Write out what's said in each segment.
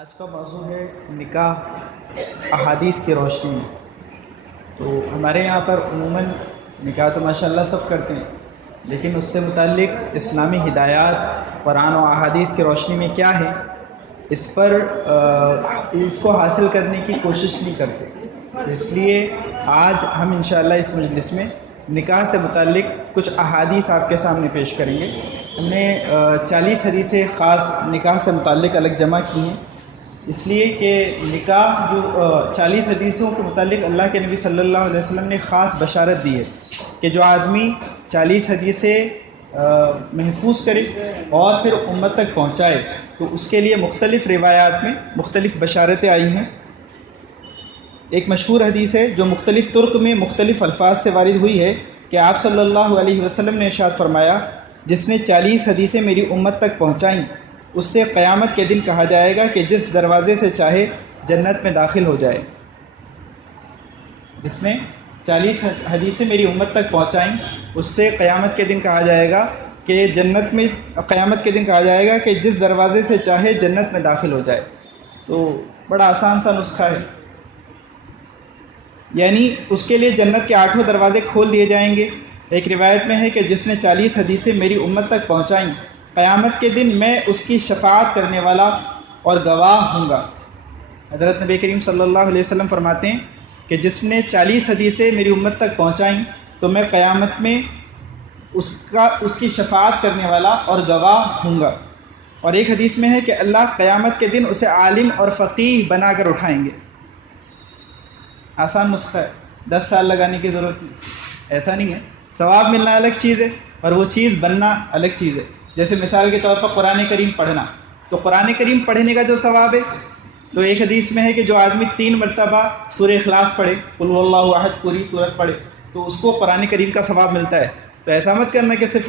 آج کا موضوع ہے نکاح احادیث کی روشنی میں۔ تو ہمارے یہاں پر عموماً نکاح تو ماشاءاللہ سب کرتے ہیں، لیکن اس سے متعلق اسلامی ہدایات قرآن و احادیث کی روشنی میں کیا ہے، اس پر اس کو حاصل کرنے کی کوشش نہیں کرتے۔ اس لیے آج ہم انشاءاللہ اس مجلس میں نکاح سے متعلق کچھ احادیث آپ کے سامنے پیش کریں گے۔ ہم نے 40 حدیثیں خاص نکاح سے متعلق الگ جمع کی ہیں، اس لیے کہ نکاح جو 40 حدیثوں کے متعلق اللہ کے نبی صلی اللہ علیہ وسلم نے خاص بشارت دی ہے کہ جو آدمی 40 حدیثیں محفوظ کرے اور پھر امت تک پہنچائے تو اس کے لیے مختلف روایات میں مختلف بشارتیں آئی ہیں۔ ایک مشہور حدیث ہے جو مختلف طرق میں مختلف الفاظ سے وارد ہوئی ہے کہ آپ صلی اللہ علیہ وسلم نے ارشاد فرمایا، جس نے 40 حدیثیں میری امت تک پہنچائیں اس سے قیامت کے دن کہا جائے گا کہ جس دروازے سے چاہے جنت میں داخل ہو جائے۔ جس نے 40 حدیثیں میری امت تک پہنچائیں اس سے قیامت کے دن کہا جائے گا کہ جنت میں قیامت کے دن کہا جائے گا کہ جس دروازے سے چاہے جنت میں داخل ہو جائے۔ تو بڑا آسان سا نسخہ ہے، یعنی اس کے لیے جنت کے 8 دروازے کھول دیے جائیں گے۔ ایک روایت میں ہے کہ جس نے 40 حدیثیں میری امت تک پہنچائیں قیامت کے دن میں اس کی شفاعت کرنے والا اور گواہ ہوں گا۔ حضرت نبی کریم صلی اللہ علیہ وسلم فرماتے ہیں کہ جس نے 40 حدیثیں میری امت تک پہنچائیں تو میں قیامت میں اس کی شفاعت کرنے والا اور گواہ ہوں گا۔ اور ایک حدیث میں ہے کہ اللہ قیامت کے دن اسے عالم اور فقیہ بنا کر اٹھائیں گے۔ آسان نسخہ ہے، 10 سال لگانے کی ضرورت نہیں، ایسا نہیں ہے۔ ثواب ملنا الگ چیز ہے اور وہ چیز بننا الگ چیز ہے۔ جیسے مثال کے طور پر قرآن کریم پڑھنا، تو قرآن کریم پڑھنے کا جو ثواب ہے، تو ایک حدیث میں ہے کہ جو آدمی 3 مرتبہ سورہ اخلاص پڑھے، قل هو اللہ احد پوری سورت پڑھے، تو اس کو قرآن کریم کا ثواب ملتا ہے۔ تو ایسا مت کرنا کہ صرف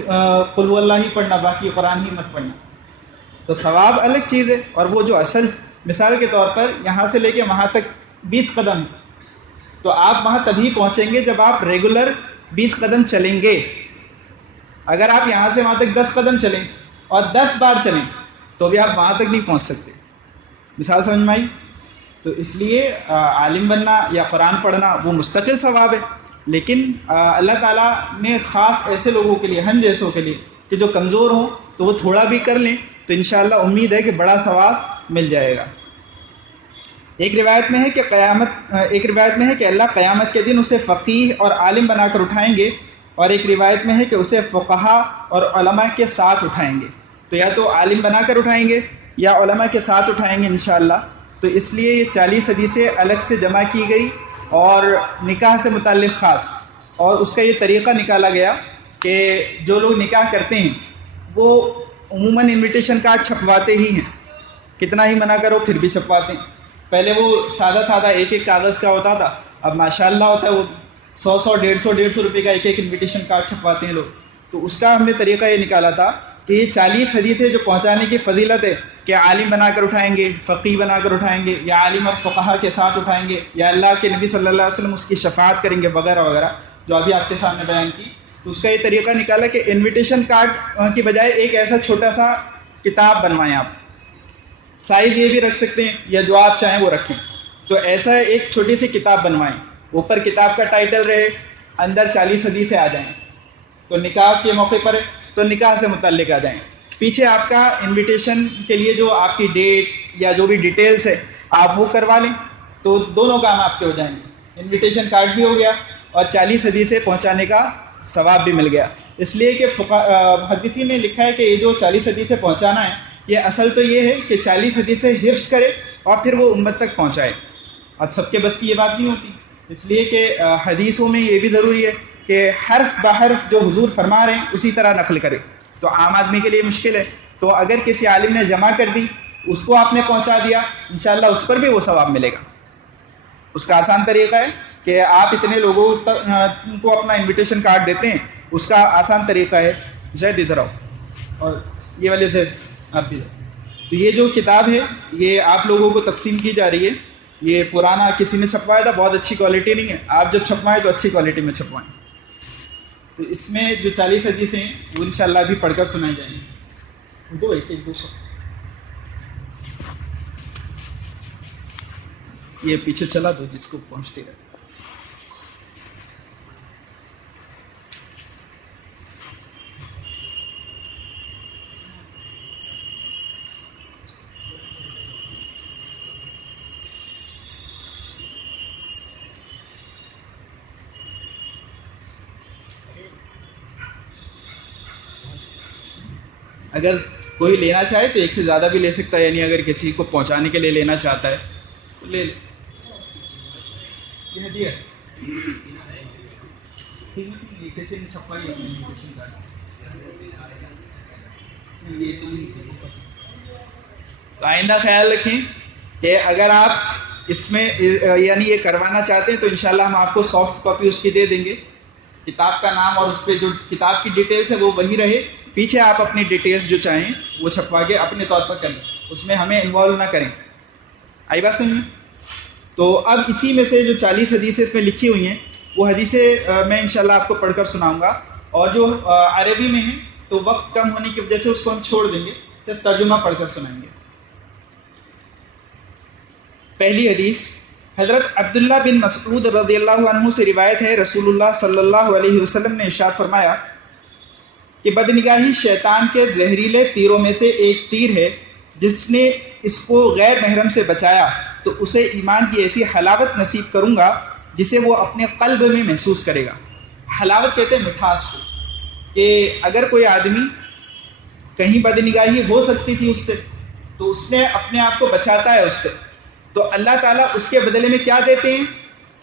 قل هو اللہ ہی پڑھنا، باقی قرآن ہی مت پڑھنا۔ تو ثواب الگ چیز ہے، اور وہ جو اصل مثال کے طور پر یہاں سے لے کے وہاں تک 20 قدم، تو آپ وہاں تبھی پہنچیں گے جب آپ ریگولر 20 قدم چلیں گے۔ اگر آپ یہاں سے وہاں تک 10 قدم چلیں اور 10 بار چلیں تو بھی آپ وہاں تک نہیں پہنچ سکتے۔ مثال سمجھ میں آئی؟ تو اس لیے عالم بننا یا قرآن پڑھنا وہ مستقل ثواب ہے، لیکن اللہ تعالیٰ نے خاص ایسے لوگوں کے لیے، ہم جیسوں کے لیے کہ جو کمزور ہوں، تو وہ تھوڑا بھی کر لیں تو انشاءاللہ امید ہے کہ بڑا ثواب مل جائے گا۔ ایک روایت میں ہے کہ اللہ قیامت کے دن اسے فقیہ اور عالم بنا کر اٹھائیں گے، اور ایک روایت میں ہے کہ اسے فقہا اور علماء کے ساتھ اٹھائیں گے۔ تو یا تو عالم بنا کر اٹھائیں گے یا علماء کے ساتھ اٹھائیں گے انشاءاللہ۔ تو اس لیے یہ 40 حدیثیں الگ سے جمع کی گئی اور نکاح سے متعلق خاص، اور اس کا یہ طریقہ نکالا گیا کہ جو لوگ نکاح کرتے ہیں وہ عموماً انویٹیشن کارڈ چھپواتے ہی ہیں، کتنا ہی منع کرو پھر بھی چھپواتے ہیں۔ پہلے وہ سادہ ایک کاغذ کا ہوتا تھا، اب ماشاءاللہ ہوتا ہے وہ 100 150 روپے کا ایک انویٹیشن کارڈ چھپواتے ہیں لوگ۔ تو اس کا ہم نے طریقہ یہ نکالا تھا کہ یہ 40 حدیثیں جو پہنچانے کی فضیلت ہے کہ عالم بنا کر اٹھائیں گے، فقیہ بنا کر اٹھائیں گے، یا عالم اور فقہا کے ساتھ اٹھائیں گے، یا اللہ کے نبی صلی اللہ علیہ وسلم اس کی شفاعت کریں گے وغیرہ وغیرہ، جو ابھی آپ کے سامنے بیان کی۔ تو اس کا یہ طریقہ نکالا کہ انویٹیشن کارڈ کی بجائے ایک ایسا چھوٹا سا کتاب بنوائیں آپ، سائز یہ بھی رکھ سکتے ہیں یا جو آپ چاہیں وہ رکھیں۔ تو ایسا ایک چھوٹی سی کتاب بنوائیں، اوپر کتاب کا ٹائٹل رہے، اندر 40 حدیثیں آ جائیں، تو نکاح کے موقع پر تو نکاح سے متعلق آ جائیں، پیچھے آپ کا انویٹیشن کے لیے جو آپ کی ڈیٹ یا جو بھی ڈیٹیلز ہے آپ وہ کروا لیں، تو دونوں کام آپ کے ہو جائیں گے، انویٹیشن کارڈ بھی ہو گیا اور 40 حدیثیں پہنچانے کا ثواب بھی مل گیا۔ اس لیے کہ محدثین نے لکھا ہے کہ یہ جو 40 حدیثیں پہنچانا ہے، یہ اصل تو یہ ہے کہ 40 حدیثیں حفظ کرے اور پھر وہ امت تک پہنچائے۔ اب سب کے بس کی یہ بات نہیں ہوتی، اس لیے کہ حدیثوں میں یہ بھی ضروری ہے کہ حرف بحرف جو حضور فرما رہے ہیں اسی طرح نقل کرے، تو عام آدمی کے لیے مشکل ہے۔ تو اگر کسی عالم نے جمع کر دی، اس کو آپ نے پہنچا دیا، انشاءاللہ اس پر بھی وہ ثواب ملے گا۔ اس کا آسان طریقہ ہے کہ آپ اتنے لوگوں کو اپنا انویٹیشن کارڈ دیتے ہیں، اس کا آسان طریقہ ہے، زید ادھر آؤ، اور یہ والے زید آپ بھی۔ تو یہ جو کتاب ہے یہ آپ لوگوں کو تقسیم کی جا رہی ہے، یہ پرانا کسی نے چھپوایا تھا، بہت اچھی کوالٹی نہیں ہے، آپ جب چھپوائیں تو اچھی کوالٹی میں چھپوائیں۔ تو اس میں جو 40 حدیثیں ہیں وہ انشاءاللہ بھی پڑھ کر سنائی جائیں گی۔ ایک دو سو یہ پیچھے چلا دو جس کو پہنچتے رہے. اگر کوئی لینا چاہے تو ایک سے زیادہ بھی لے سکتا ہے، یعنی اگر کسی کو پہنچانے کے لیے لینا چاہتا ہے تو لے لے. یہ ہدیہ ہے. یہ کسی نے چھپائی ہے. تو آئندہ خیال رکھیں کہ اگر آپ اس میں یعنی یہ کروانا چاہتے ہیں تو انشاءاللہ ہم آپ کو سافٹ کاپی اس کی دے دیں گے. کتاب کا نام اور اس پہ جو کتاب کی ڈیٹیلز ہے وہ وہی رہے، پیچھے آپ اپنی ڈیٹیلز جو چاہیں وہ چھپوا کے اپنے طور پر کریں، اس میں ہمیں انوالو نہ کریں. آئی بات سمجھ میں؟ تو اب اسی میں سے جو 40 حدیثیں اس میں لکھی ہوئی ہیں وہ حدیثیں میں انشاءاللہ آپ کو پڑھ کر سناؤں گا، اور جو عربی میں ہیں تو وقت کم ہونے کی وجہ سے اس کو ہم چھوڑ دیں گے، صرف ترجمہ پڑھ کر سنائیں گے. پہلی حدیث حضرت عبداللہ بن مسعود رضی اللہ عنہ سے روایت ہے، رسول اللہ صلی اللہ علیہ وسلم نے ارشاد فرمایا کہ بدنگاہی شیطان کے زہریلے تیروں میں سے ایک تیر ہے، جس نے اس کو غیر محرم سے بچایا تو اسے ایمان کی ایسی حلاوت نصیب کروں گا جسے وہ اپنے قلب میں محسوس کرے گا. حلاوت کہتے ہیں مٹھاس کو، کہ اگر کوئی آدمی کہیں بدنگاہی ہو سکتی تھی اس سے تو اس نے اپنے آپ کو بچاتا ہے اس سے، تو اللہ تعالیٰ اس کے بدلے میں کیا دیتے ہیں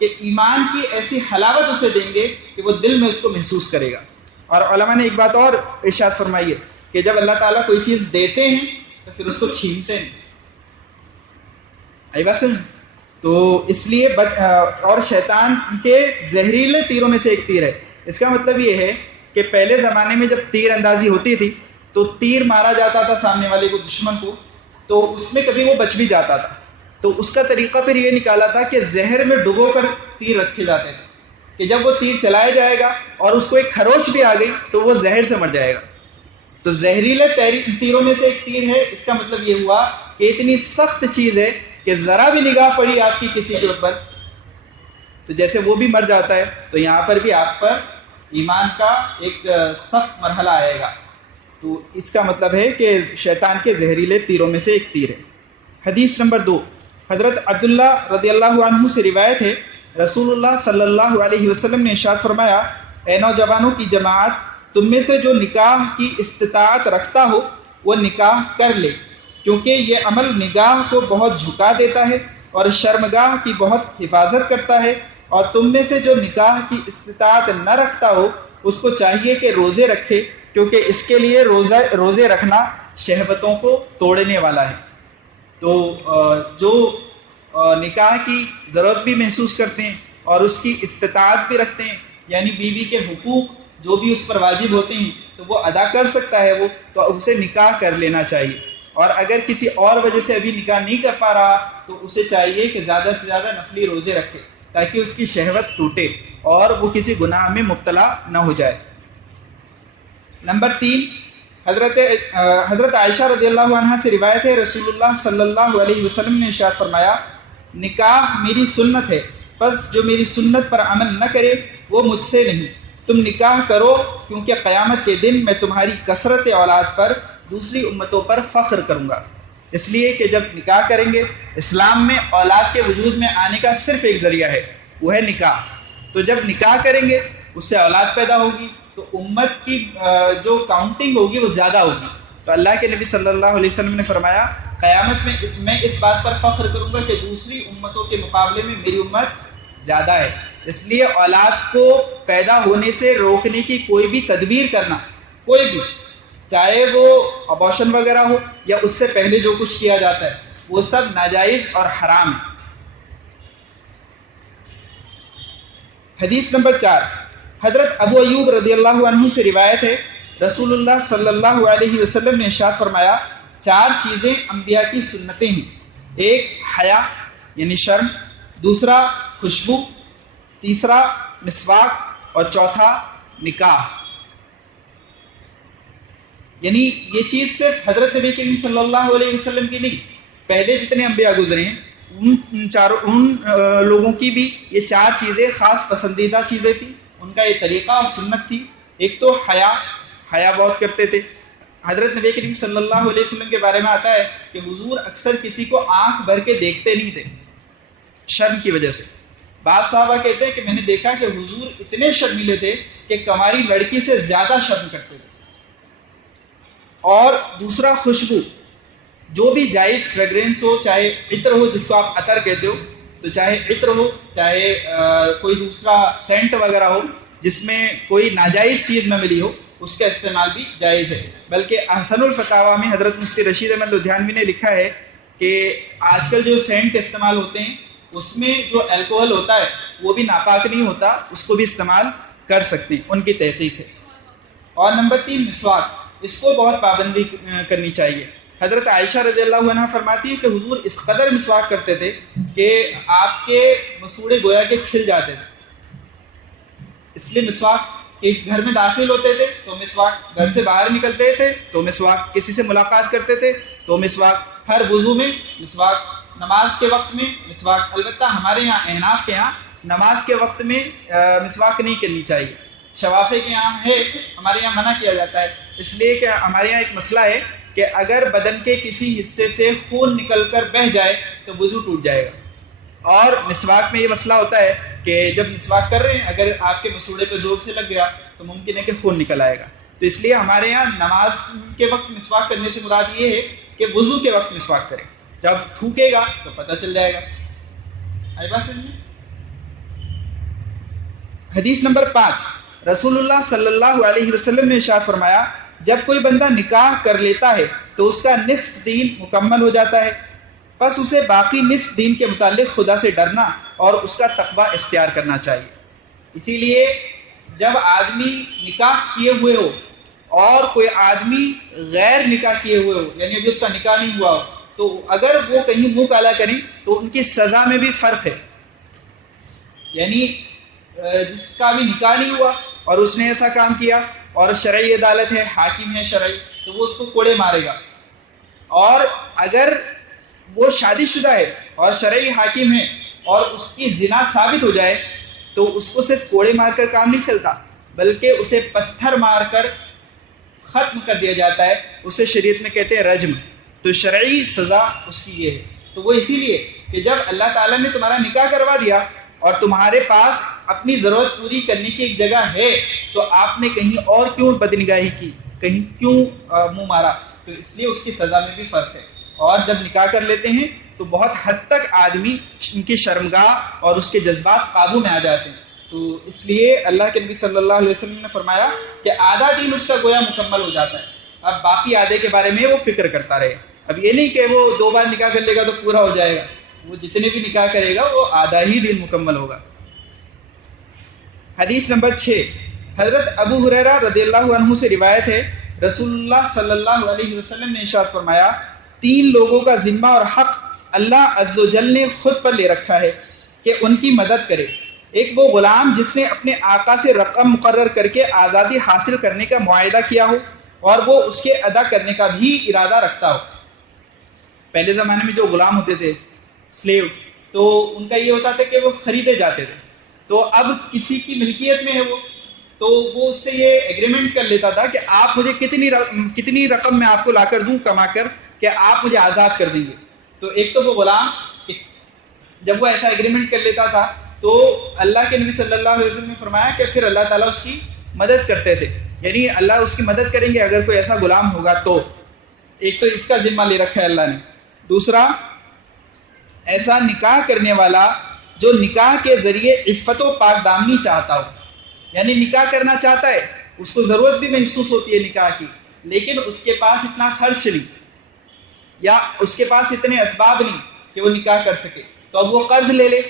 کہ ایمان کی ایسی حلاوت اسے دیں گے کہ وہ دل میں اس کو محسوس کرے گا. اور علماء نے ایک بات اور ارشاد فرمائی ہے کہ جب اللہ تعالیٰ کوئی چیز دیتے ہیں تو پھر اس کو چھینتے ہیں. آئی بات سن؟ تو اس لیے اور شیطان کے زہریلے تیروں میں سے ایک تیر ہے. اس کا مطلب یہ ہے کہ پہلے زمانے میں جب تیر اندازی ہوتی تھی تو تیر مارا جاتا تھا سامنے والے کو، دشمن کو، تو اس میں کبھی وہ بچ بھی جاتا تھا. تو اس کا طریقہ پھر یہ نکالا تھا کہ زہر میں ڈبو کر تیر رکھے جاتے تھے کہ جب وہ تیر چلایا جائے گا اور اس کو ایک خروش بھی آ گئی تو وہ زہر سے مر جائے گا. تو زہریلے تیروں میں سے ایک تیر ہے. اس کا مطلب یہ ہوا کہ اتنی سخت چیز ہے کہ ذرا بھی نگاہ پڑی آپ کی کسی کے اوپر تو جیسے وہ بھی مر جاتا ہے، تو یہاں پر بھی آپ پر ایمان کا ایک سخت مرحلہ آئے گا. تو اس کا مطلب ہے کہ شیطان کے زہریلے تیروں میں سے ایک تیر ہے. حدیث نمبر 2 حضرت عبداللہ رضی اللہ عنہ سے روایت ہے، رسول اللہ صلی اللہ علیہ وسلم نے ارشاد فرمایا، اے نوجوانوں کی جماعت، تم میں سے جو نکاح کی استطاعت رکھتا ہو وہ نکاح کر لے، کیونکہ یہ عمل نگاہ کو بہت جھکا دیتا ہے اور شرمگاہ کی بہت حفاظت کرتا ہے. اور تم میں سے جو نکاح کی استطاعت نہ رکھتا ہو اس کو چاہیے کہ روزے رکھے، کیونکہ اس کے لیے روزے رکھنا شہوتوں کو توڑنے والا ہے. تو جو نکاح کی ضرورت بھی محسوس کرتے ہیں اور اس کی استطاعت بھی رکھتے ہیں، یعنی بیوی کے حقوق جو بھی اس پر واجب ہوتے ہیں تو وہ ادا کر سکتا ہے وہ، تو اسے نکاح کر لینا چاہیے. اور اگر کسی اور وجہ سے ابھی نکاح نہیں کر پا رہا تو اسے چاہیے کہ زیادہ سے زیادہ نفلی روزے رکھے تاکہ اس کی شہوت ٹوٹے اور وہ کسی گناہ میں مبتلا نہ ہو جائے. نمبر 3 حضرت عائشہ رضی اللہ عنہا سے روایت ہے، رسول اللہ صلی اللہ علیہ وسلم نے ارشاد فرمایا، نکاح میری سنت ہے، پس جو میری سنت پر عمل نہ کرے وہ مجھ سے نہیں. تم نکاح کرو کیونکہ قیامت کے دن میں تمہاری کثرت اولاد پر دوسری امتوں پر فخر کروں گا. اس لیے کہ جب نکاح کریں گے، اسلام میں اولاد کے وجود میں آنے کا صرف ایک ذریعہ ہے، وہ ہے نکاح. تو جب نکاح کریں گے اس سے اولاد پیدا ہوگی تو امت کی جو کاؤنٹنگ ہوگی وہ زیادہ ہوگی. تو اللہ کے نبی صلی اللہ علیہ وسلم نے فرمایا، قیامت میں اس بات پر فخر کروں گا کہ دوسری امتوں کے مقابلے میں میری امت زیادہ ہے. اس لیے اولاد کو پیدا ہونے سے روکنے کی کوئی بھی تدبیر کرنا، کوئی بھی، چاہے وہ ابارشن وغیرہ ہو یا اس سے پہلے جو کچھ کیا جاتا ہے، وہ سب ناجائز اور حرام ہے. حدیث نمبر 4 حضرت ابو ایوب رضی اللہ عنہ سے روایت ہے، رسول اللہ صلی اللہ علیہ وسلم نے ارشاد فرمایا، 4 چیزیں انبیاء کی سنتیں ہیں. ایک حیا یعنی شرم، دوسرا خوشبو، تیسرا مسواک اور چوتھا نکاح. یعنی یہ چیز صرف حضرت نبی کریم صلی اللہ علیہ وسلم کی نہیں، پہلے جتنے انبیاء گزرے ہیں ان لوگوں کی بھی یہ 4 چیزیں خاص پسندیدہ چیزیں تھیں. ان کا یہ طریقہ اور سنت تھی. ایک تو حیا بہت کرتے تھے. حضرت نبی کریم صلی اللہ علیہ وسلم کے بارے میں آتا ہے کہ حضور اکثر کسی کو آنکھ بھر کے دیکھتے نہیں تھے شرم کی وجہ سے. بعض صحابہ کہتے ہیں کہ میں نے دیکھا کہ حضور اتنے شرمیلے تھے کہ کماری لڑکی سے زیادہ شرم کرتے تھے. اور دوسرا خوشبو، جو بھی جائز فریگرنس ہو، چاہے عطر ہو جس کو آپ عطر کہتے ہو، تو چاہے عطر ہو چاہے کوئی دوسرا سینٹ وغیرہ ہو جس میں کوئی ناجائز چیز نہ ملی ہو، اس کا استعمال بھی جائز ہے. بلکہ احسن الفتاوی میں حضرت مفتی رشید احمد لدھیانوی نے لکھا ہے کہ آج کل جو سینٹ استعمال ہوتے ہیں اس میں جو الکوہل ہوتا ہے وہ بھی ناپاک نہیں ہوتا، اس کو بھی استعمال کر سکتے ہیں. ان کی تحقیق ہے. اور نمبر 3 مسواک، اس کو بہت پابندی کرنی چاہیے. حضرت عائشہ رضی اللہ عنہ فرماتی ہے کہ حضور اس قدر مسواک کرتے تھے کہ آپ کے مسوڑے گویا کے چھل جاتے تھے. اس لیے مسواک، ایک گھر میں داخل ہوتے تھے تو مسواک، گھر سے باہر نکلتے تھے تو مسواک، کسی سے ملاقات کرتے تھے تو مسواک، ہر وضو میں مسواک، نماز کے وقت میں مسواک. البتہ ہمارے یہاں احناف کے یہاں نماز کے وقت میں مسواک نہیں کرنی چاہیے. شوافی کے یہاں ہے، ہمارے یہاں منع کیا جاتا ہے. اس لیے کہ ہمارے یہاں ایک مسئلہ ہے کہ اگر بدن کے کسی حصے سے خون نکل کر بہہ جائے تو وضو ٹوٹ جائے گا. اور مسواک میں یہ مسئلہ ہوتا ہے کہ جب مسواک کر رہے ہیں اگر آپ کے مسوڑے پہ زور سے لگ گیا تو ممکن ہے کہ خون نکل آئے گا. تو اس لیے ہمارے یہاں نماز کے وقت مسواک کرنے سے مراد یہ ہے کہ وضو کے وقت مسواک کریں. جب تھوکے گا تو پتہ چل جائے گا. آئی بات سمجھ میں؟ حدیث نمبر 5، رسول اللہ صلی اللہ علیہ وسلم نے ارشاد فرمایا جب کوئی بندہ نکاح کر لیتا ہے تو اس کا نصف دین مکمل ہو جاتا ہے، پس اسے باقی نصف دین کے متعلق خدا سے ڈرنا اور اس کا تقوی اختیار کرنا چاہیے. اسی لیے جب آدمی نکاح کیے ہوئے ہو اور کوئی آدمی غیر نکاح کیے ہوئے ہو، یعنی ابھی اس کا نکاح نہیں ہوا ہو، تو اگر وہ کہیں منہ کالا کریں تو ان کی سزا میں بھی فرق ہے. یعنی جس کا بھی نکاح نہیں ہوا اور اس نے ایسا کام کیا اور شرعی عدالت ہے، حاکم ہے شرعی، تو وہ اس کو کوڑے مارے گا. اور اگر وہ شادی شدہ ہے اور شرعی حاکم ہے اور اس کی زنا ثابت ہو جائے تو اس کو صرف کوڑے مار کر کام نہیں چلتا، بلکہ اسے پتھر مار کر ختم کر دیا جاتا ہے. اسے شریعت میں کہتے ہیں رجم. تو شرعی سزا اس کی یہ ہے. تو وہ اسی لیے کہ جب اللہ تعالیٰ نے تمہارا نکاح کروا دیا اور تمہارے پاس اپنی ضرورت پوری کرنے کی ایک جگہ ہے تو آپ نے کہیں اور کیوں بدنگاہی کی، کہیں کیوں منہ مارا؟ تو اس لیے اس کی سزا میں بھی فرق ہے. اور جب نکاح کر لیتے ہیں تو بہت حد تک آدمی ان کی شرمگاہ اور اس کے جذبات قابو میں آ جاتے ہیں. تو اس لیے اللہ کے نبی صلی اللہ علیہ وسلم نے فرمایا کہ آدھا دین اس کا گویا مکمل ہو جاتا ہے. اب باقی آدھے کے بارے میں وہ فکر کرتا رہے. اب یہ نہیں کہ وہ 2 بار نکاح کر لے گا تو پورا ہو جائے گا. وہ جتنے بھی نکاح کرے گا وہ آدھا ہی دین مکمل ہوگا. حدیث نمبر 6، حضرت ابو ہریرہ رضی اللہ عنہ سے روایت ہے رسول اللہ صلی اللہ علیہ وسلم نے ارشاد فرمایا 3 لوگوں کا ذمہ اور حق اللہ عز و جل نے خود پر لے رکھا ہے کہ ان کی مدد کرے. ایک وہ غلام جس نے اپنے آقا سے رقم مقرر کر کے آزادی حاصل کرنے کا معاہدہ کیا ہو اور وہ اس کے ادا کرنے کا بھی ارادہ رکھتا ہو. پہلے زمانے میں جو غلام ہوتے تھے سلیو، تو ان کا یہ ہوتا تھا کہ وہ خریدے جاتے تھے. تو اب کسی کی ملکیت میں ہے وہ، تو وہ اس سے یہ ایگریمنٹ کر لیتا تھا کہ آپ مجھے کتنی رقم میں آپ کو لا کر دوں کما کر کہ آپ مجھے آزاد کر دیں گے. تو ایک تو وہ غلام، جب وہ ایسا ایگریمنٹ کر لیتا تھا تو اللہ کے نبی صلی اللہ علیہ وسلم نے فرمایا کہ پھر اللہ تعالیٰ اس کی مدد کرتے تھے. یعنی اللہ اس کی مدد کریں گے اگر کوئی ایسا غلام ہوگا تو. ایک تو اس کا ذمہ لے رکھا ہے اللہ نے. دوسرا، ایسا نکاح کرنے والا جو نکاح کے ذریعے عفت و پاک دامنی چاہتا ہو، یعنی نکاح کرنا چاہتا ہے، اس کو ضرورت بھی محسوس ہوتی ہے نکاح کی، لیکن اس کے پاس اتنا خرچ نہیں یا اس کے پاس اتنے اسباب نہیں کہ وہ نکاح کر سکے، تو اب وہ قرض لے لے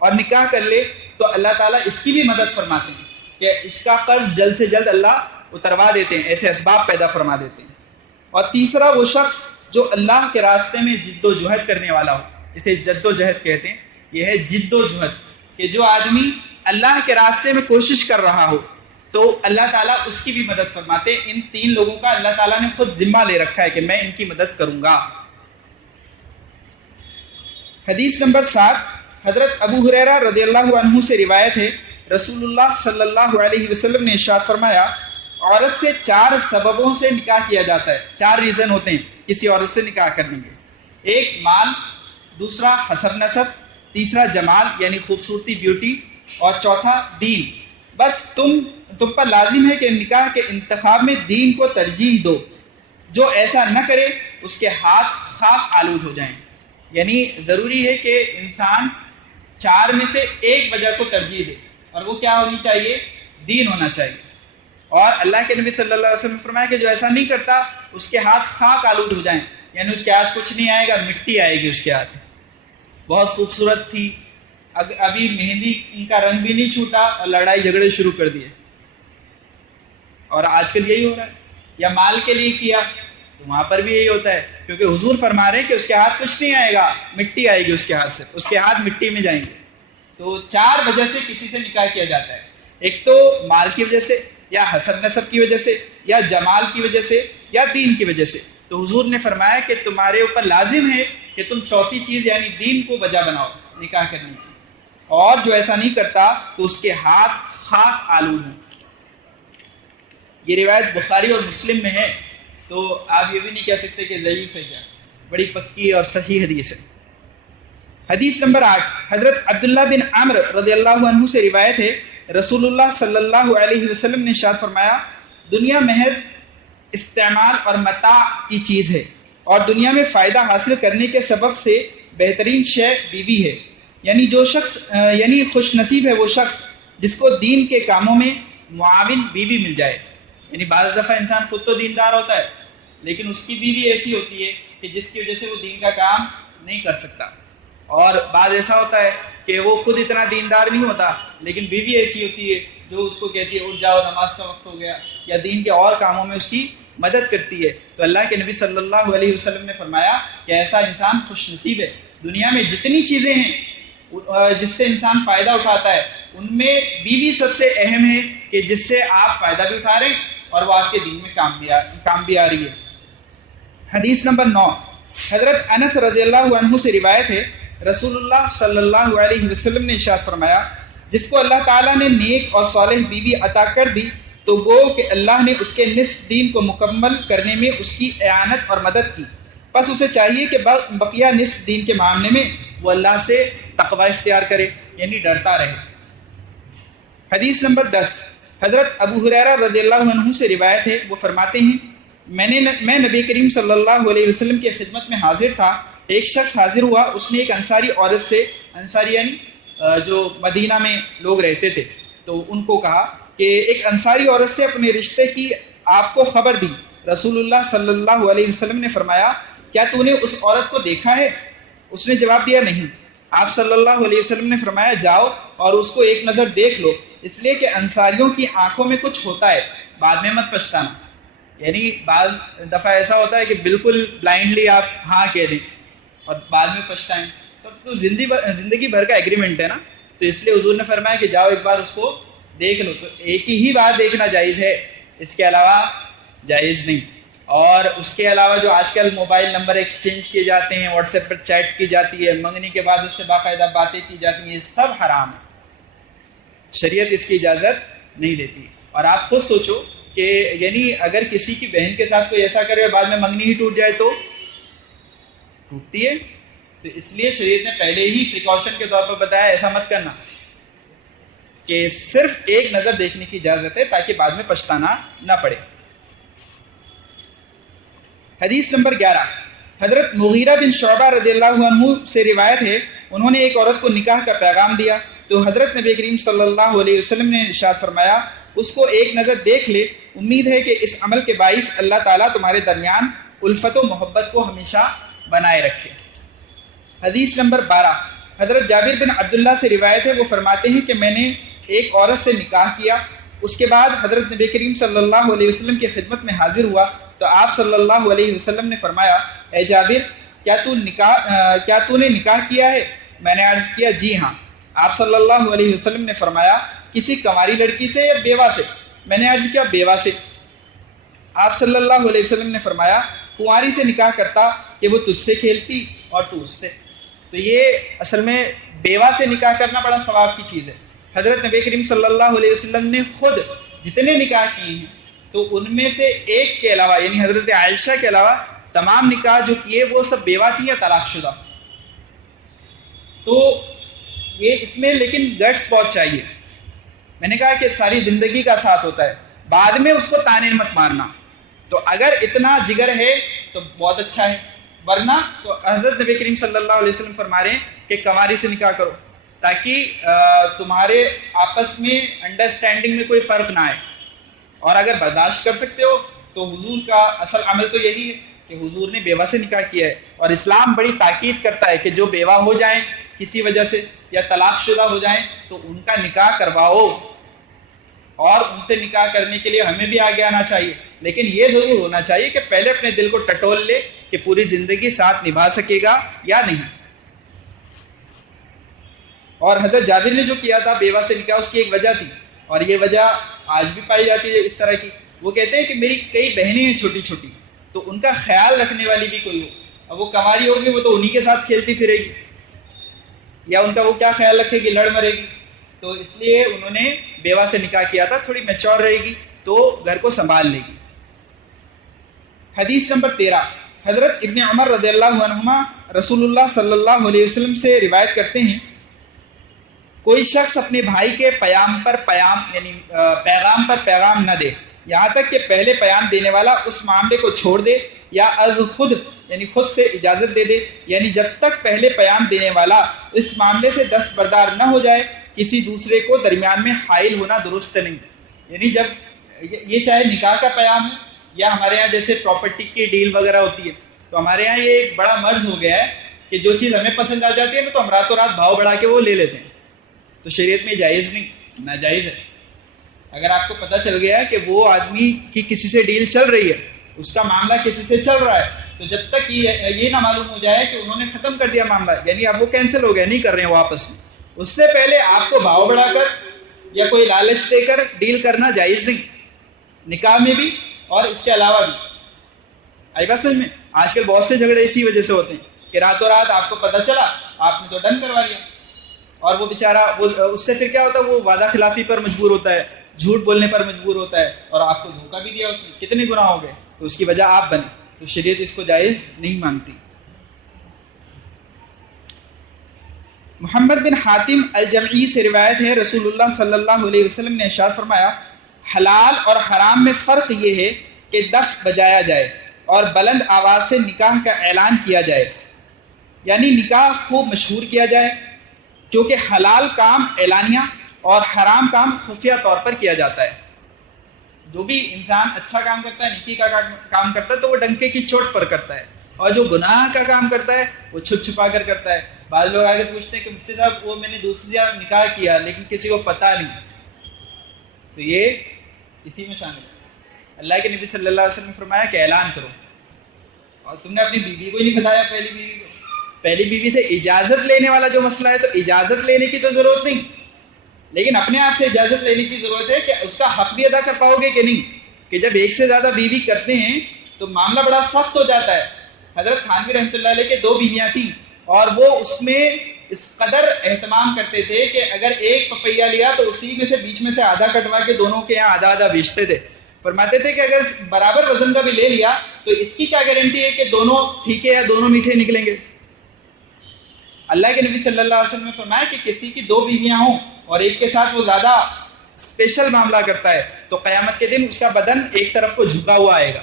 اور نکاح کر لے تو اللہ تعالیٰ اس کی بھی مدد فرماتے ہیں کہ اس کا قرض جلد سے جلد اللہ اتروا دیتے ہیں، ایسے اسباب پیدا فرما دیتے ہیں. اور تیسرا، وہ شخص جو اللہ کے راستے میں جد و جہد کرنے والا ہو، اسے جد و جہد کہتے ہیں. یہ ہے جد و جہد، کہ جو آدمی اللہ کے راستے میں کوشش کر رہا ہو تو اللہ تعالیٰ اس کی بھی مدد فرماتے. ان 3 لوگوں کا اللہ تعالیٰ نے خود ذمہ لے رکھا ہے کہ میں ان کی مدد کروں گا. حدیث نمبر 7، حضرت ابو ہریرہ رضی اللہ عنہ سے روایت ہے، رسول اللہ صلی اللہ علیہ وسلم نے ارشاد فرمایا، عورت سے 4 سببوں سے نکاح کیا جاتا ہے. 4 ریزن ہوتے ہیں کسی عورت سے نکاح کرنے کے. ایک مال، دوسرا حسب نسب، تیسرا جمال یعنی خوبصورتی بیوٹی، اور چوتھا دین. بس تم پر لازم ہے کہ نکاح کے انتخاب میں دین کو ترجیح دو. جو ایسا نہ کرے اس کے ہاتھ خاک آلود ہو جائیں. یعنی ضروری ہے کہ انسان 4 میں سے ایک وجہ کو ترجیح دے، اور وہ کیا ہونی چاہیے؟ دین ہونا چاہیے. اور اللہ کے نبی صلی اللہ علیہ وسلم نے فرمایا کہ جو ایسا نہیں کرتا اس کے ہاتھ خاک آلود ہو جائیں، یعنی اس کے ہاتھ کچھ نہیں آئے گا، مٹی آئے گی اس کے ہاتھ. بہت خوبصورت تھی، ابھی مہندی ان کا رنگ بھی نہیں چھوٹا اور لڑائی جھگڑے شروع کر دیے. اور آج کل یہی ہو رہا ہے. یا مال کے لیے کیا تو وہاں پر بھی یہی ہوتا ہے، کیونکہ حضور فرما رہے ہیں کہ اس کے ہاتھ کچھ نہیں آئے گا، مٹی آئے گی اس کے ہاتھ سے، اس کے ہاتھ مٹی میں جائیں گے. تو 4 وجہ سے کسی سے نکاح کیا جاتا ہے. ایک تو مال کی وجہ سے، یا حسب نسب کی وجہ سے، یا جمال کی وجہ سے، یا دین کی وجہ سے. تو حضور نے فرمایا کہ تمہارے اوپر لازم ہے کہ تم چوتھی چیز یعنی دین کو وجہ بناؤ نکاح کرنے کی. اور جو ایسا نہیں کرتا تو اس کے ہاتھ خاک آلود ہیں. یہ روایت بخاری اور مسلم میں ہے، تو آپ یہ بھی نہیں کہہ سکتے کہ ضعیف ہے، کیا بڑی پکی اور صحیح حدیث ہے. حدیث نمبر 8، حضرت عبداللہ بن عمرو رضی اللہ عنہ سے روایت ہے، رسول اللہ صلی اللہ علیہ وسلم نے ارشاد فرمایا، دنیا محض استعمال اور متاع کی چیز ہے، اور دنیا میں فائدہ حاصل کرنے کے سبب سے بہترین شے بیوی ہے. یعنی جو شخص یعنی خوش نصیب ہے وہ شخص جس کو دین کے کاموں میں معاون بیوی مل جائے. یعنی بعض دفعہ انسان خود تو دیندار ہوتا ہے لیکن اس کی بیوی ایسی ہوتی ہے کہ جس کی وجہ سے وہ دین کا کام نہیں کر سکتا. اور بعض ایسا ہوتا ہے کہ وہ خود اتنا دیندار نہیں ہوتا لیکن بیوی ایسی ہوتی ہے جو اس کو کہتی ہے اٹھ جاؤ نماز کا وقت ہو گیا، یا دین کے اور کاموں میں اس کی مدد کرتی ہے. تو اللہ کے نبی صلی اللہ علیہ وسلم نے فرمایا کہ ایسا انسان خوش نصیب ہے. دنیا میں جتنی چیزیں ہیں جس سے انسان فائدہ اٹھاتا ہے ان میں بیوی سب سے اہم ہے کہ جس سے آپ فائدہ بھی اٹھا رہے ہیں اور وہ آپ کے دین میں کام بھی آ رہی ہے. حدیث نمبر 9، حضرت انس رضی اللہ عنہ سے روایت ہے، رسول اللہ صلی اللہ علیہ وسلم نے ارشاد فرمایا، جس کو اللہ تعالیٰ نے نیک اور صالح بیوی عطا کر دی تو گو کہ اللہ نے اس کے نصف دین کو مکمل کرنے میں اس کی اعانت اور مدد کی. پس اسے چاہیے کہ بقیہ نصف دین کے معاملے میں وہ اللہ سے تقوی اختیار کرے، یعنی ڈرتا رہے. حدیث نمبر 10، حضرت ابو ہریرہ رضی اللہ عنہ سے روایت ہے، وہ فرماتے ہیں، میں نبی کریم صلی اللہ علیہ وسلم کی خدمت میں حاضر تھا. ایک شخص حاضر ہوا، اس نے ایک انصاری عورت سے، انصاری یعنی جو مدینہ میں لوگ رہتے تھے، تو ان کو کہا کہ ایک انصاری عورت سے اپنے رشتے کی آپ کو خبر دی. رسول اللہ صلی اللہ علیہ وسلم نے فرمایا، کیا تو نے اس عورت کو دیکھا ہے؟ اس نے جواب دیا نہیں. آپ صلی اللہ علیہ وسلم نے فرمایا، جاؤ اور اس کو ایک نظر دیکھ لو، اس لیے کہ انصاریوں کی آنکھوں میں کچھ ہوتا ہے، بعد میں مت پچھتانا. یعنی بعض دفعہ ایسا ہوتا ہے کہ بالکل بلائنڈلی آپ ہاں کہہ دیں اور بعد میں پچھتائیں، تو زندگی بھر کا ایگریمنٹ ہے نا. تو اس لیے حضور نے فرمایا کہ جاؤ ایک بار اس کو دیکھ لو. تو ایک ہی بار دیکھنا جائز ہے، اس کے علاوہ جائز نہیں. اور اس کے علاوہ جو آج کل موبائل نمبر ایکسچینج کیے جاتے ہیں، واٹس ایپ پر چیٹ کی جاتی ہے، منگنی کے بعد اس سے باقاعدہ باتیں کی جاتی ہیں، یہ سب حرام ہے، شریعت اس کی اجازت نہیں دیتی. اور آپ خود سوچو کہ یعنی اگر کسی کی بہن کے ساتھ کوئی ایسا کرے اور بعد میں منگنی ہی ٹوٹ جائے تو ٹوٹتی ہے. تو اس لیے شریعت نے پہلے ہی پریکاشن کے طور پر بتایا ایسا مت کرنا، کہ صرف ایک نظر دیکھنے کی اجازت ہے تاکہ بعد میں پچھتانا نہ پڑے. حدیث نمبر 11، حضرت مغیرہ بن شعبہ رضی اللہ عنہ سے روایت ہے، انہوں نے ایک عورت کو نکاح کا پیغام دیا تو حضرت نبی کریم صلی اللہ علیہ وسلم نے ارشاد فرمایا، اس کو ایک نظر دیکھ لے، امید ہے کہ اس عمل کے باعث اللہ تعالیٰ تمہارے درمیان الفت و محبت کو ہمیشہ بنائے رکھے. حدیث نمبر 12، حضرت جابر بن عبداللہ سے روایت ہے، وہ فرماتے ہیں کہ میں نے ایک عورت سے نکاح کیا، اس کے بعد حضرت نبی کریم صلی اللہ علیہ وسلم کی خدمت میں حاضر ہوا تو آپ صلی اللہ علیہ وسلم نے فرمایا، اے جابر، کیا تو نے نکاح کیا ہے؟ میں نے عرض کیا، جی ہاں. آپ صلی اللہ علیہ وسلم نے فرمایا، کسی کنواری لڑکی سے یا بیوہ سے؟ میں نے عرض کیا، بیوہ سے. آپ صلی اللہ علیہ وسلم نے فرمایا، کنواری سے نکاح کرتا کہ وہ تجھ سے کھیلتی اور تو اس سے. تو یہ اصل میں بیوہ سے نکاح کرنا بڑا ثواب کی چیز ہے. حضرت نبی کریم صلی اللہ علیہ وسلم نے خود جتنے نکاح کیے ہیں تو ان میں سے ایک کے علاوہ یعنی حضرت عائشہ کے علاوہ تمام نکاح جو کیے وہ سب بیوہ تھی یا طلاق شدہ. تو یہ اس میں لیکن گٹس بہت چاہیے. میں نے کہا کہ ساری زندگی کا ساتھ ہوتا ہے, بعد میں اس کو تانے مت مارنا. تو اگر اتنا جگر ہے تو بہت اچھا ہے, ورنہ تو حضرت نبی کریم صلی اللہ علیہ وسلم فرما رہے ہیں کہ کنواری سے نکاح کرو تاکہ تمہارے آپس میں انڈرسٹینڈنگ میں کوئی فرق نہ آئے. اور اگر برداشت کر سکتے ہو تو حضور کا اصل عمل تو یہی ہے کہ حضور نے بیوہ سے نکاح کیا ہے. اور اسلام بڑی تاکید کرتا ہے کہ جو بیوہ ہو جائیں کسی وجہ سے یا طلاق شدہ ہو جائیں تو ان کا نکاح کرواؤ, اور ان سے نکاح کرنے کے لیے ہمیں بھی آگے آنا چاہیے. لیکن یہ ضرور ہونا چاہیے کہ پہلے اپنے دل کو ٹٹول لے کہ پوری زندگی ساتھ نبھا سکے گا یا نہیں. اور حضرت جابر نے جو کیا تھا بیوہ سے نکاح, اس کی ایک وجہ تھی, اور یہ وجہ آج بھی پائی جاتی ہے اس طرح کی. وہ کہتے ہیں کہ میری کئی بہنیں ہیں چھوٹی چھوٹی, تو ان کا خیال رکھنے والی بھی کوئی ہو. اب وہ کنواری ہوگی وہ تو انہی کے ساتھ کھیلتی پھرے گی, یا ان کا وہ کیا خیال رکھے گی, لڑ مرے گی. تو اس لیے انہوں نے بیوہ سے نکاح کیا تھا, تھوڑی میچور رہے گی تو گھر کو سنبھال لے گی. حدیث نمبر 13. حضرت ابن عمر رضی اللہ عنہما رسول اللہ صلی اللہ علیہ وسلم سے روایت کرتے ہیں, کوئی شخص اپنے بھائی کے پیغام پر پیغام نہ دے یہاں تک کہ پہلے پیغام دینے والا اس معاملے کو چھوڑ دے یا از خود یعنی خود سے اجازت دے دے. یعنی جب تک پہلے پیغام دینے والا اس معاملے سے دستبردار نہ ہو جائے کسی دوسرے کو درمیان میں حائل ہونا درست نہیں. یعنی جب یہ چاہے نکاح کا پیغام ہے یا ہمارے یہاں جیسے پراپرٹی کی ڈیل وغیرہ ہوتی ہے, تو ہمارے یہاں یہ ایک بڑا مرض ہو گیا ہے کہ جو چیز ہمیں پسند آ جاتی ہے نا تو ہم راتوں رات بھاؤ بڑھا کے وہ لے لیتے ہیں. تو شریعت میں جائز نہیں, ناجائز ہے. اگر آپ کو پتہ چل گیا کہ وہ آدمی کی کسی سے ڈیل چل رہی ہے, اس کا معاملہ کسی سے چل رہا ہے, تو جب تک یہ نہ معلوم ہو جائے کہ انہوں نے ختم کر دیا معاملہ, یعنی اب وہ کینسل ہو گیا, نہیں کر رہے ہیں وہ آپس میں, اس سے پہلے آپ کو بھاؤ بڑھا کر یا کوئی لالچ دے کر ڈیل کرنا جائز نہیں, نکاح میں بھی اور اس کے علاوہ بھی. آئی بات سمجھ میں؟ آج کل بہت سے جھگڑے اسی وجہ سے ہوتے ہیں کہ راتوں رات آپ کو پتہ چلا, آپ نے تو ڈن کروا لیا, اور وہ بیچارہ اس سے پھر کیا ہوتا ہے, وہ وعدہ خلافی پر مجبور ہوتا ہے, جھوٹ بولنے پر مجبور ہوتا ہے, اور آپ کو دھوکہ بھی دیا اس نے, کتنے گناہ ہو گئے, تو اس کی وجہ آپ بنے. تو شریعت اس کو جائز نہیں مانتی. محمد بن حاتم الجمعی سے روایت ہے, رسول اللہ صلی اللہ علیہ وسلم نے ارشاد فرمایا, حلال اور حرام میں فرق یہ ہے کہ دف بجایا جائے اور بلند آواز سے نکاح کا اعلان کیا جائے. یعنی نکاح خوب مشہور کیا جائے, کیونکہ حلال کام اعلانیہ اور حرام کام خفیہ طور پر کیا جاتا ہے. جو بھی انسان اچھا کام کرتا ہے, نیکی کا کام کرتا ہے, تو وہ ڈنکے کی چوٹ پر کرتا ہے, اور جو گناہ کا کام کرتا ہے وہ چھپ چھپا کر کرتا ہے. بعض لوگ آگے پوچھتے ہیں کہ مفتی صاحب وہ میں نے دوسری نکاح کیا لیکن کسی کو پتہ نہیں, تو یہ اسی میں شامل ہے. اللہ کے نبی صلی اللہ علیہ وسلم نے فرمایا کہ اعلان کرو, اور تم نے اپنی بیوی کو ہی نہیں بتایا, پہلی بیوی سے اجازت لینے والا جو مسئلہ ہے, تو اجازت لینے کی تو ضرورت نہیں, لیکن اپنے آپ سے اجازت لینے کی ضرورت ہے کہ اس کا حق بھی ادا کر پاؤ گے کہ نہیں. کہ جب ایک سے زیادہ بیوی کرتے ہیں تو معاملہ بڑا سخت ہو جاتا ہے. حضرت تھانوی رحمۃ اللہ علیہ کے 2 بیویاں تھیں, اور وہ اس میں اس قدر اہتمام کرتے تھے کہ اگر ایک پپیا لیا تو اسی میں سے بیچ میں سے آدھا کٹوا کے دونوں کے یہاں آدھا آدھا بیچتے تھے. فرماتے تھے کہ اگر برابر وزن کا بھی لے لیا تو اس کی کیا گارنٹی ہے کہ دونوں پھیکے یا دونوں میٹھے نکلیں گے. اللہ کے نبی صلی اللہ علیہ وسلم نے فرمایا کہ کسی کی 2 بیویاں ہوں اور ایک کے ساتھ وہ زیادہ اسپیشل معاملہ کرتا ہے تو قیامت کے دن اس کا بدن ایک طرف کو جھکا ہوا آئے گا.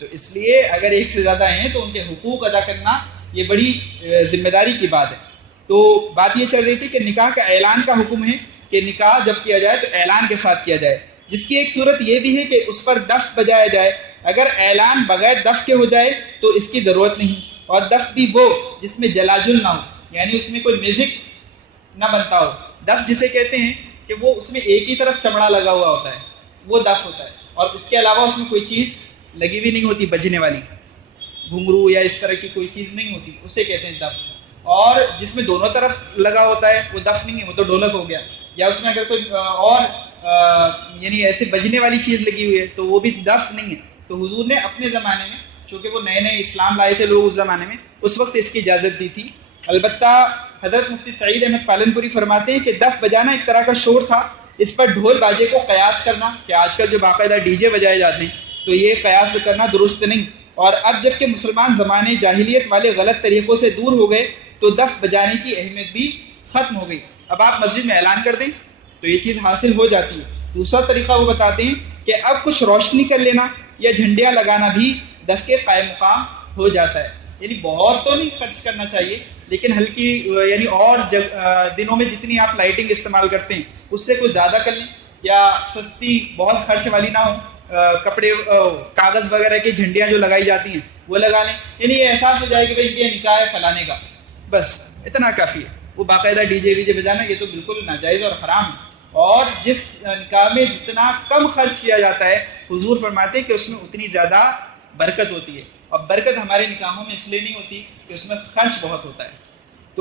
تو اس لیے اگر ایک سے زیادہ ہیں تو ان کے حقوق ادا کرنا یہ بڑی ذمہ داری کی بات ہے. تو بات یہ چل رہی تھی کہ نکاح کا اعلان کا حکم ہے کہ نکاح جب کیا جائے تو اعلان کے ساتھ کیا جائے, جس کی ایک صورت یہ بھی ہے کہ اس پر دف بجایا جائے. اگر اعلان بغیر دف کے ہو جائے تو اس کی ضرورت نہیں, اور دف بھی وہ جس میں جلاجل نہ ہو, یعنی اس میں کوئی میوزک نہ بنتا ہو. دف جسے کہتے ہیں کہ وہ اس میں ایک ہی طرف چمڑا لگا ہوا ہوتا ہے, وہ دف ہوتا ہے, اور اس کے علاوہ اس میں کوئی چیز لگی ہوئی نہیں ہوتی بجنے والی, گھنگرو یا اس طرح کی کوئی چیز نہیں ہوتی, اسے کہتے ہیں دف. اور جس میں دونوں طرف لگا ہوتا ہے وہ دف نہیں ہے, وہ تو ڈھولک ہو گیا. یا اس میں اگر کوئی اور یعنی ایسے بجنے والی چیز لگی ہوئی ہے تو وہ بھی دف نہیں ہے. تو حضور نے اپنے زمانے میں, چونکہ وہ نئے نئے اسلام لائے تھے لوگ اس زمانے میں, اس وقت اس کی اجازت دی تھی البتہ حضرت مفتی سعید احمد پالنپوری فرماتے ہیں کہ دف بجانا ایک طرح کا شور تھا، اس پر ڈھول باجے کو قیاس کرنا کہ آج کل جو باقاعدہ ڈی جے بجائے جاتے ہیں تو یہ قیاس کرنا درست نہیں. اور اب جب کہ مسلمان زمانے جاہلیت والے غلط طریقوں سے دور ہو گئے تو دف بجانے کی اہمیت بھی ختم ہو گئی. اب آپ مسجد میں اعلان کر دیں تو یہ چیز حاصل ہو جاتی ہے. دوسرا طریقہ وہ بتاتے ہیں کہ اب کچھ روشنی کر لینا یا جھنڈیاں لگانا بھی دف کے قائم مقام ہو جاتا ہے. یعنی بہت تو نہیں خرچ کرنا چاہیے، لیکن ہلکی یعنی اور دنوں میں جتنی آپ لائٹنگ استعمال کرتے ہیں اس سے کچھ زیادہ کر لیں، یا سستی بہت خرچ والی نہ ہو، کپڑے کاغذ وغیرہ کی جھنڈیاں جو لگائی جاتی ہیں وہ لگا لیں. یعنی یہ احساس ہو جائے کہ بھائی یہ نکاح ہے فلانے کا، بس اتنا کافی ہے. وہ باقاعدہ ڈی جے وی جے بجانا یہ تو بالکل ناجائز اور حرام ہے. اور جس نکاح میں جتنا کم خرچ کیا جاتا ہے حضور فرماتے ہیں کہ اس میں اتنی زیادہ برکت ہوتی ہے. اور برکت ہمارے نکاحوں میں اس لیے نہیں ہوتی کہ اس میں خرچ بہت ہوتا ہے.